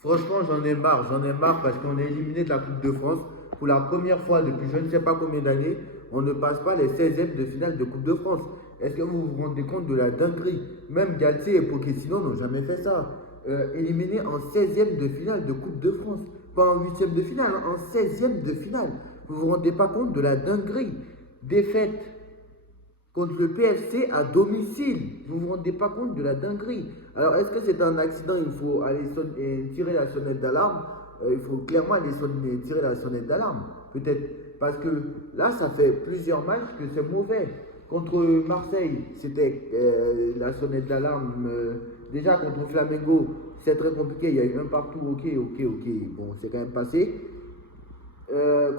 Franchement, j'en ai marre parce qu'on est éliminé de la Coupe de France. Pour la première fois depuis je ne sais pas combien d'années, on ne passe pas les 16e de finale de Coupe de France. Est-ce que vous vous rendez compte de la dinguerie? Même Galtier et Pochettino n'ont jamais fait ça. Éliminé en 16e de finale de Coupe de France. Pas en 8e de finale, hein, en 16e de finale. Vous vous rendez pas compte de la dinguerie? Défaite contre le PFC à domicile. Vous ne vous rendez pas compte de la dinguerie. Alors, est-ce que c'est un accident? Il faut aller tirer la sonnette d'alarme. Il faut clairement aller tirer la sonnette d'alarme. Peut-être parce que là, ça fait plusieurs matchs que c'est mauvais. Contre Marseille, c'était la sonnette d'alarme. Déjà, contre Flamengo, c'est très compliqué. Il y a eu un partout. Ok. Bon, c'est quand même passé.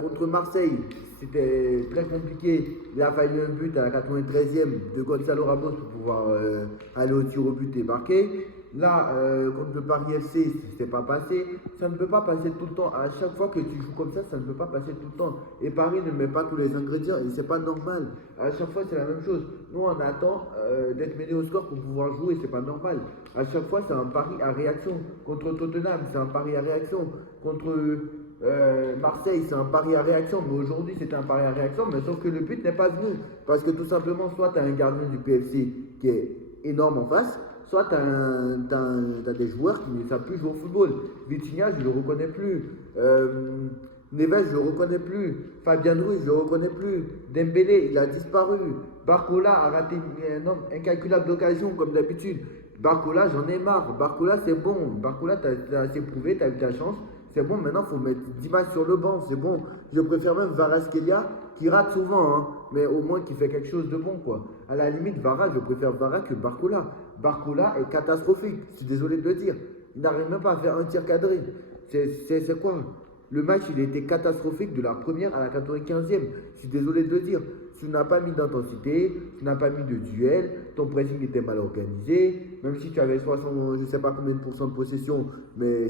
Contre Marseille, c'était très compliqué. Il a fallu un but à la 93e de Gonzalo Ramos pour pouvoir aller au tir au but et marquer. Là, contre le Paris FC, c'était pas passé. Ça ne peut pas passer tout le temps. À chaque fois que tu joues comme ça ne peut pas passer tout le temps. Et Paris ne met pas tous les ingrédients et c'est pas normal. À chaque fois, c'est la même chose. Nous, on attend d'être mené au score pour pouvoir jouer. C'est pas normal. À chaque fois, c'est un pari à réaction. Contre Tottenham, c'est un pari à réaction. Contre Marseille, c'est un pari à réaction, mais aujourd'hui c'était un pari à réaction, mais sauf que le but n'est pas venu. Parce que tout simplement, soit tu as un gardien du PFC qui est énorme en face, soit tu as des joueurs qui ne savent plus jouer au football. Vitinha, je ne le reconnais plus. Neves, je ne le reconnais plus. Fabien Ruiz, je ne le reconnais plus. Dembélé, il a disparu. Barcola a raté un nombre incalculable d'occasions, comme d'habitude. Barcola, j'en ai marre. Barcola, c'est bon. Barcola, tu as assez prouvé, tu as eu ta chance. C'est bon, maintenant, il faut mettre 10 matchs sur le banc. C'est bon. Je préfère même Varaskelia, qui rate souvent, hein, mais au moins qui fait quelque chose de bon, quoi. À la limite, Vara, je préfère Vara que Barcola. Barcola est catastrophique. Je suis désolé de le dire. Il n'arrive même pas à faire un tir cadré. C'est quoi? Le match, il était catastrophique de la première à la 95e. Je suis désolé de le dire. Tu n'as pas mis d'intensité, tu n'as pas mis de duel, ton pressing était mal organisé, même si tu avais 60, je ne sais pas combien de pourcents de possession, mais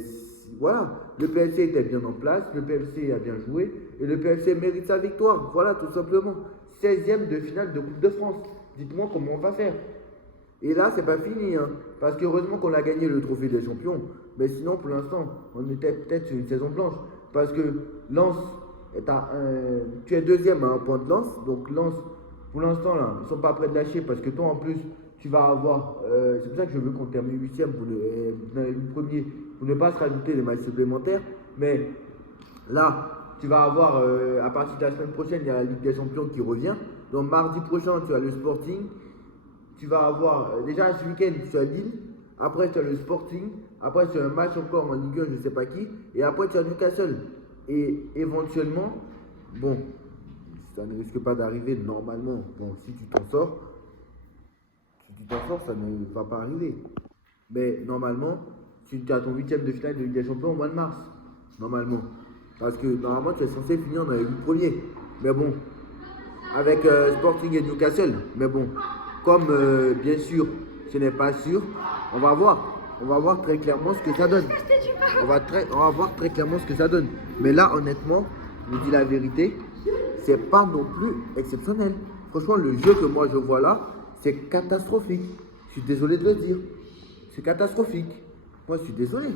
voilà, le PFC était bien en place, le PFC a bien joué, et le PFC mérite sa victoire, voilà, tout simplement. 16e de finale de Coupe de France. Dites-moi comment on va faire. Et là, c'est pas fini, hein, parce qu'heureusement qu'on a gagné le trophée des champions, mais sinon, pour l'instant, on était peut-être sur une saison blanche, parce que Lens tu es deuxième à un point de Lens, donc Lens, pour l'instant, là, ils ne sont pas prêts de lâcher, parce que toi, en plus, tu vas avoir, c'est pour ça que je veux qu'on termine huitième pour le premier, pour ne pas se rajouter des matchs supplémentaires, mais là, tu vas avoir, à partir de la semaine prochaine, il y a la Ligue des Champions qui revient, donc mardi prochain, tu as le Sporting, tu vas avoir, déjà ce week-end, tu as Lille, après tu as le Sporting, après tu as un match encore en Ligue 1, je ne sais pas qui, et après tu as Newcastle. Et éventuellement, bon, ça ne risque pas d'arriver normalement. Bon, si tu t'en sors, ça ne va pas arriver. Mais normalement, tu as ton huitième de finale de Ligue des Champions au mois de mars. Normalement. Parce que normalement, tu es censé finir dans les 8 premiers. Mais bon, avec Sporting et Newcastle. Mais bon, comme bien sûr, ce n'est pas sûr, on va voir. On va voir très clairement ce que ça donne. On va voir très clairement ce que ça donne. Mais là, honnêtement, je vous dis la vérité, c'est pas non plus exceptionnel. Franchement, le jeu que moi je vois là, c'est catastrophique. Je suis désolé de le dire. C'est catastrophique. Moi, je suis désolé.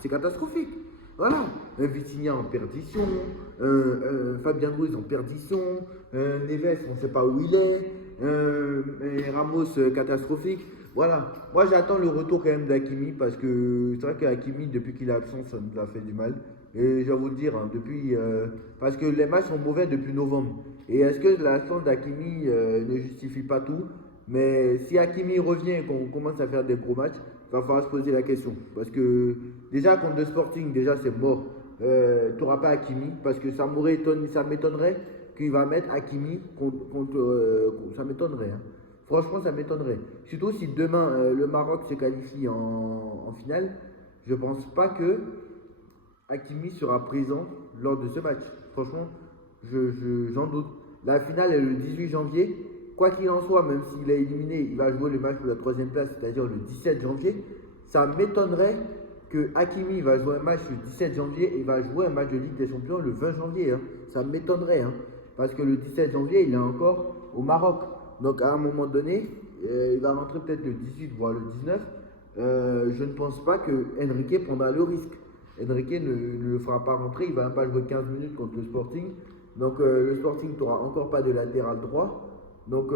C'est catastrophique. Voilà. Un Vitinha en perdition, Fabien Ruiz en perdition, Neves, on ne sait pas où il est, Ramos catastrophique. Voilà. Moi, j'attends le retour quand même d'Hakimi parce que c'est vrai qu'Hakimi, depuis qu'il est absent, ça nous a fait du mal. Et je vais vous le dire, hein, depuis, parce que les matchs sont mauvais depuis novembre. Et est-ce que l'absence d'Hakimi ne justifie pas tout? Mais si Hakimi revient et qu'on commence à faire des gros matchs, il va falloir se poser la question. Parce que déjà contre le Sporting, déjà c'est mort. Tu n'auras pas Hakimi. Parce que ça m'étonnerait qu'il va mettre Hakimi ça m'étonnerait. Hein. Franchement, ça m'étonnerait. Surtout si demain le Maroc se qualifie en finale, je ne pense pas que Hakimi sera présent lors de ce match. Franchement, j'en doute. La finale est le 18 janvier. Quoi qu'il en soit, même s'il est éliminé, il va jouer le match pour la troisième place, c'est-à-dire le 17 janvier. Ça m'étonnerait que Hakimi va jouer un match le 17 janvier et va jouer un match de Ligue des Champions le 20 janvier. Hein. Ça m'étonnerait. Hein. Parce que le 17 janvier, il est encore au Maroc. Donc à un moment donné, il va rentrer peut-être le 18, voire le 19. je ne pense pas que Enrique prendra le risque. Enrique ne le fera pas rentrer, il ne va même pas jouer 15 minutes contre le Sporting. Donc le Sporting, tu n'auras encore pas de latéral droit. Donc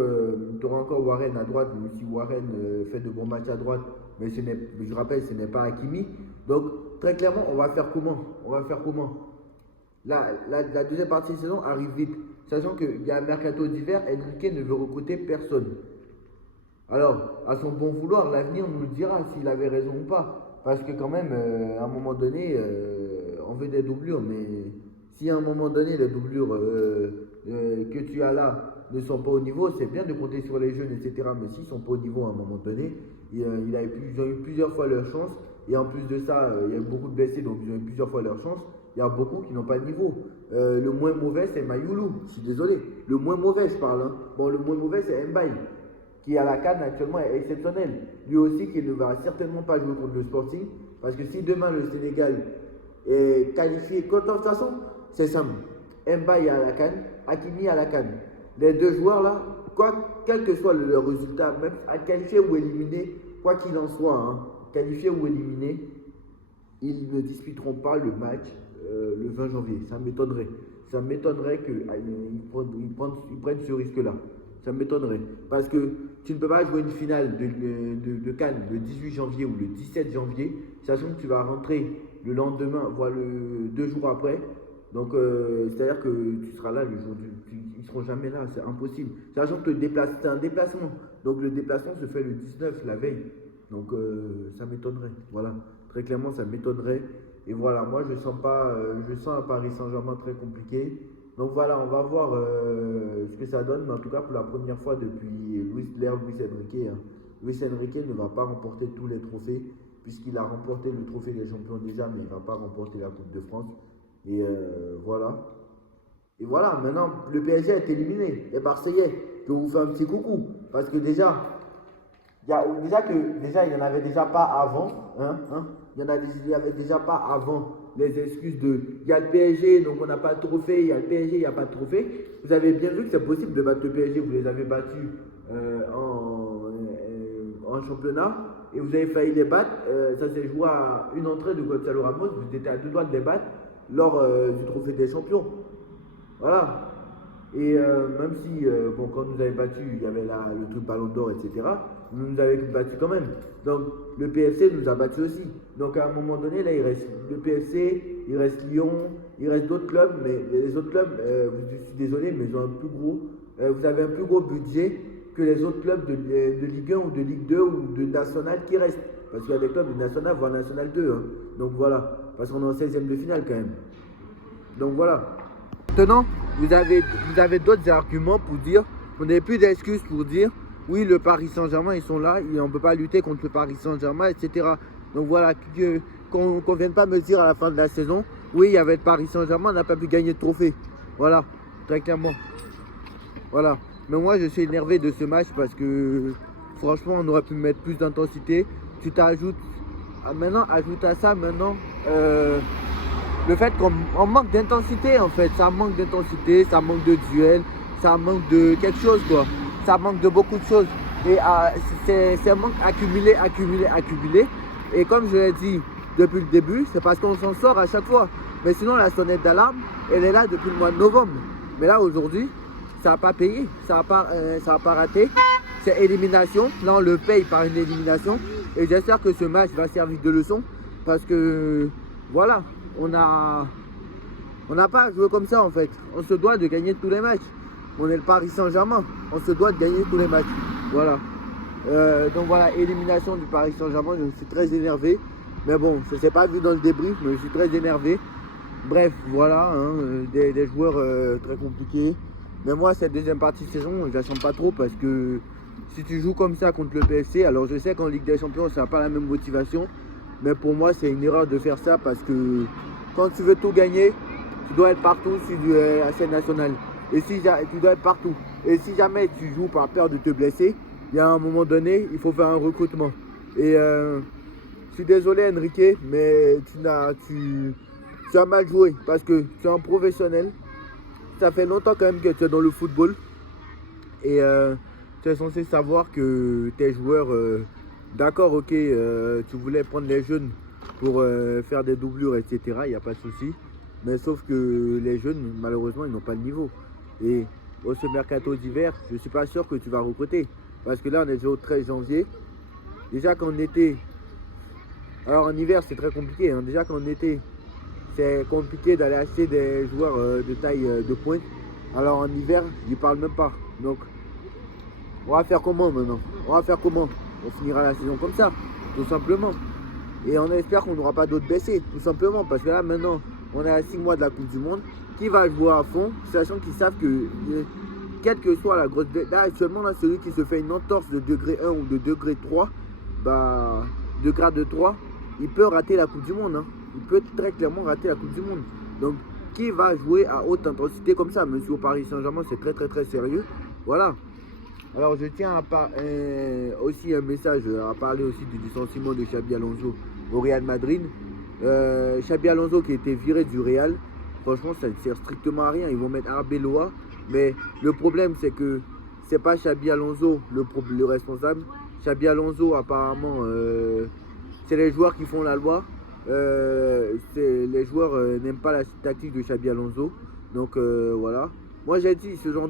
tu auras encore Warren à droite, même si Warren fait de bons matchs à droite. Mais je rappelle, ce n'est pas Hakimi. Donc très clairement, on va faire comment? La deuxième partie de saison arrive vite. Sachant qu'il y a un mercato d'hiver, Enrique ne veut recruter personne. Alors, à son bon vouloir, l'avenir nous le dira s'il avait raison ou pas. Parce que quand même, à un moment donné, on veut des doublures, mais si à un moment donné, les doublures que tu as là ne sont pas au niveau, c'est bien de compter sur les jeunes, etc. Mais s'ils ne sont pas au niveau à un moment donné, ils ont eu plusieurs fois leur chance. Et en plus de ça, il y a eu beaucoup de blessés, donc ils ont eu plusieurs fois leur chance. Il y a beaucoup qui n'ont pas de niveau. Le moins mauvais, c'est Mayoulou. Je suis désolé. Le moins mauvais, je parle. Hein. Bon, le moins mauvais, c'est Mbaye, qui à la CAN actuellement est exceptionnel. Lui aussi qui ne va certainement pas jouer contre le Sporting. Parce que si demain le Sénégal est qualifié, de toute façon, c'est simple. Mbaye à la CAN, Hakimi à la CAN. Les deux joueurs là, quel que soit le résultat, même à qualifier ou éliminer, quoi qu'il en soit, hein, qualifié ou éliminé, ils ne disputeront pas le match le 20 janvier. Ça m'étonnerait. Ça m'étonnerait qu'ils prennent ce risque-là. Ça m'étonnerait. Parce que tu ne peux pas jouer une finale de Cannes le 18 janvier ou le 17 janvier, sachant que tu vas rentrer le lendemain, voire 2 jours après. Donc, c'est-à-dire que tu seras là le jour ils ne seront jamais là, c'est impossible. Sachant que c'est un déplacement. Donc, le déplacement se fait le 19, la veille. Donc, ça m'étonnerait. Voilà. Très clairement, ça m'étonnerait. Et voilà, moi, je sens un Paris Saint-Germain très compliqué. Donc voilà, on va voir ce que ça donne. Mais en tout cas, pour la première fois depuis l'ère Luis Enrique, hein, Luis Enrique ne va pas remporter tous les trophées, puisqu'il a remporté le trophée des champions déjà, mais il ne va pas remporter la Coupe de France. Et voilà. Et voilà, maintenant, le PSG est éliminé. Les Marseillais, je vous fais un petit coucou. Parce que déjà, il n'y en avait déjà pas avant. Il n'y avait déjà pas avant les excuses de il y a le PSG, donc on n'a pas de trophée, il y a le PSG, il n'y a pas de trophée. Vous avez bien vu que c'est possible de battre le PSG, vous les avez battus en championnat et vous avez failli les battre. Ça s'est joué à une entrée de Gonzalo Ramos, vous étiez à 2 doigts de les battre lors du trophée des champions. Voilà. Et même si, quand nous avait battus, il y avait le truc Ballon d'Or, etc., nous avez battus quand même. Donc, le PFC nous a battus aussi. Donc, à un moment donné, là, il reste le PFC, il reste Lyon, il reste d'autres clubs, mais les autres clubs, je suis désolé, mais ils ont un plus gros, vous avez un plus gros budget que les autres clubs de Ligue 1 ou de Ligue 2 ou de National qui restent. Parce qu'il y a des clubs de National, voire National 2. Hein. Donc, voilà. Parce qu'on est en 16e de finale quand même. Donc, voilà. Maintenant, vous avez d'autres arguments pour dire, vous n'avez plus d'excuses pour dire, oui, le Paris Saint-Germain, ils sont là, et on ne peut pas lutter contre le Paris Saint-Germain, etc. Donc voilà, qu'on ne vienne pas me dire à la fin de la saison, oui, il y avait le Paris Saint-Germain, on n'a pas pu gagner de trophée. Voilà, très clairement. Voilà. Mais moi, je suis énervé de ce match parce que, franchement, on aurait pu mettre plus d'intensité. Tu t'ajoutes, ajoute à ça, le fait qu'on manque d'intensité en fait, ça manque d'intensité, ça manque de duel, ça manque de quelque chose quoi, ça manque de beaucoup de choses et c'est un manque accumulé. Et comme je l'ai dit depuis le début, c'est parce qu'on s'en sort à chaque fois. Mais sinon la sonnette d'alarme, elle est là depuis le mois de novembre. Mais là aujourd'hui, ça n'a pas payé, ça n'a pas raté, c'est élimination, là on le paye par une élimination et j'espère que ce match va servir de leçon parce que voilà. On n'a pas à jouer comme ça en fait. On se doit de gagner tous les matchs. On est le Paris Saint-Germain. On se doit de gagner tous les matchs. Voilà. Donc voilà, élimination du Paris Saint-Germain. Je suis très énervé. Mais bon, ça ne s'est pas vu dans le débrief, mais je suis très énervé. Bref, voilà. Hein, des joueurs très compliqués. Mais moi, cette deuxième partie de saison, je ne la sens pas trop parce que si tu joues comme ça contre le PFC, alors je sais qu'en Ligue des Champions, ça n'a pas la même motivation. Mais pour moi, c'est une erreur de faire ça parce que quand tu veux tout gagner, tu dois être partout sur la scène nationale. Et si tu dois être partout. Et si jamais tu joues par peur de te blesser, il y a un moment donné, il faut faire un recrutement. Et je suis désolé Enrique, mais tu as mal joué parce que tu es un professionnel. Ça fait longtemps quand même que tu es dans le football. Et tu es censé savoir que tes joueurs D'accord, ok, tu voulais prendre les jeunes pour faire des doublures, etc. Il n'y a pas de souci. Mais sauf que les jeunes, malheureusement, ils n'ont pas le niveau. Et au ce mercato d'hiver, je ne suis pas sûr que tu vas recruter. Parce que là, on est déjà au 13 janvier. Déjà qu'en été, alors en hiver, c'est très compliqué. Hein. Déjà qu'en été, c'est compliqué d'aller acheter des joueurs de taille de pointe. Alors en hiver, j'y parle même pas. Donc, on va faire comment maintenant? On va faire comment? On finira la saison comme ça, tout simplement. Et on espère qu'on n'aura pas d'autres blessés, tout simplement. Parce que là, maintenant, on est à 6 mois de la Coupe du Monde. Qui va jouer à fond, sachant qu'ils savent que, quelle que soit la grosse blessure, là, actuellement, là, celui qui se fait une entorse de degré 1 ou de degré 3, bah, de grade 3, il peut rater la Coupe du Monde. Hein. Il peut très clairement rater la Coupe du Monde. Donc, qui va jouer à haute intensité comme ça? Monsieur au Paris Saint-Germain, c'est très, très, très sérieux. Voilà. Alors je tiens à aussi un message à parler aussi du licenciement de Xabi Alonso au Real Madrid. Xabi Alonso qui a été viré du Real, franchement ça ne sert strictement à rien. Ils vont mettre Arbeloa, mais le problème c'est que c'est pas Xabi Alonso le responsable. Xabi Alonso apparemment c'est les joueurs qui font la loi. Les joueurs n'aiment pas la tactique de Xabi Alonso, donc voilà. Moi j'ai dit ce genre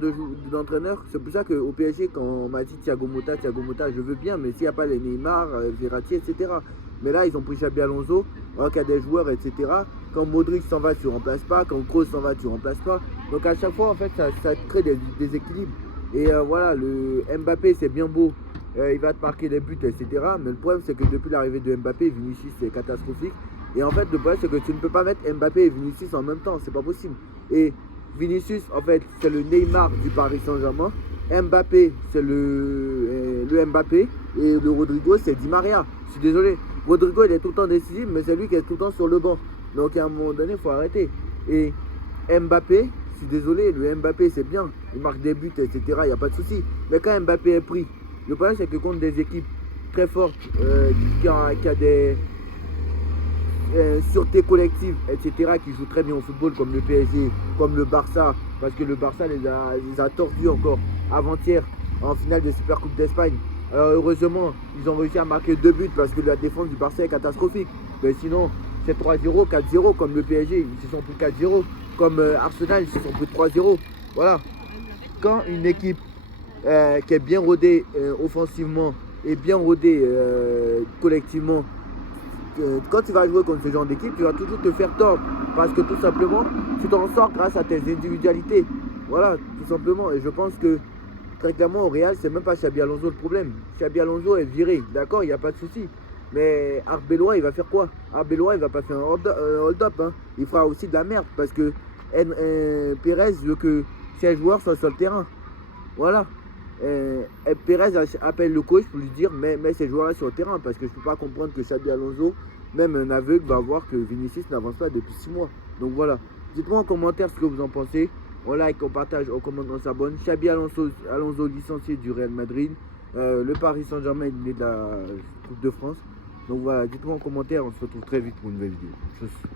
d'entraîneur, c'est pour ça qu'au PSG quand on m'a dit Thiago Motta je veux bien, mais s'il n'y a pas les Neymar, Verratti, etc. Mais là ils ont pris Xabi Alonso, alors qu'il y a des joueurs, etc. Quand Modric s'en va, tu ne remplaces pas, quand Kroos s'en va, tu ne remplaces pas. Donc à chaque fois en fait ça crée des déséquilibres. Et voilà, le Mbappé c'est bien beau, il va te marquer des buts, etc. Mais le problème c'est que depuis l'arrivée de Mbappé, Vinicius c'est catastrophique. Et en fait le problème c'est que tu ne peux pas mettre Mbappé et Vinicius en même temps, c'est pas possible. Et Vinicius, en fait, c'est le Neymar du Paris Saint-Germain. Mbappé, c'est le Mbappé. Et le Rodrigo, c'est Di Maria. Je suis désolé. Rodrigo, il est tout le temps décisif, mais c'est lui qui est tout le temps sur le banc. Donc, à un moment donné, il faut arrêter. Et Mbappé, je suis désolé, le Mbappé, c'est bien. Il marque des buts, etc. Il n'y a pas de souci. Mais quand Mbappé est pris, le problème, c'est que contre des équipes très fortes, qui a des sûreté collective, etc., qui jouent très bien au football, comme le PSG, comme le Barça, parce que le Barça les a tordus encore avant-hier en finale de Super Coupe d'Espagne. Alors heureusement, ils ont réussi à marquer 2 buts parce que la défense du Barça est catastrophique. Mais sinon, c'est 3-0, 4-0, comme le PSG, ils se sont pris 4-0, comme Arsenal, ils se sont pris 3-0. Voilà. Quand une équipe qui est bien rodée offensivement et bien rodée collectivement, quand tu vas jouer contre ce genre d'équipe, tu vas toujours te faire tort. Parce que tout simplement, tu t'en sors grâce à tes individualités. Voilà, tout simplement. Et je pense que très clairement au Real, c'est même pas Xabi Alonso le problème. Xabi Alonso est viré, d'accord, il n'y a pas de souci. Mais Arbeloa, il va faire quoi? Arbeloa, il va pas faire un hold-up. Hein. Il fera aussi de la merde parce que Pérez veut que ses joueurs soient sur le terrain. Voilà. Pérez appelle le coach pour lui dire mets ces joueurs-là sur le terrain parce que je ne peux pas comprendre que Xabi Alonso, même un aveugle, va voir que Vinicius n'avance pas depuis 6 mois. Donc voilà, dites-moi en commentaire ce que vous en pensez. On like, on partage, on commente, on s'abonne. Xabi Alonso licencié du Real Madrid. Le Paris Saint-Germain éliminé de la Coupe de France. Donc voilà, dites-moi en commentaire, on se retrouve très vite pour une nouvelle vidéo. Tchuss.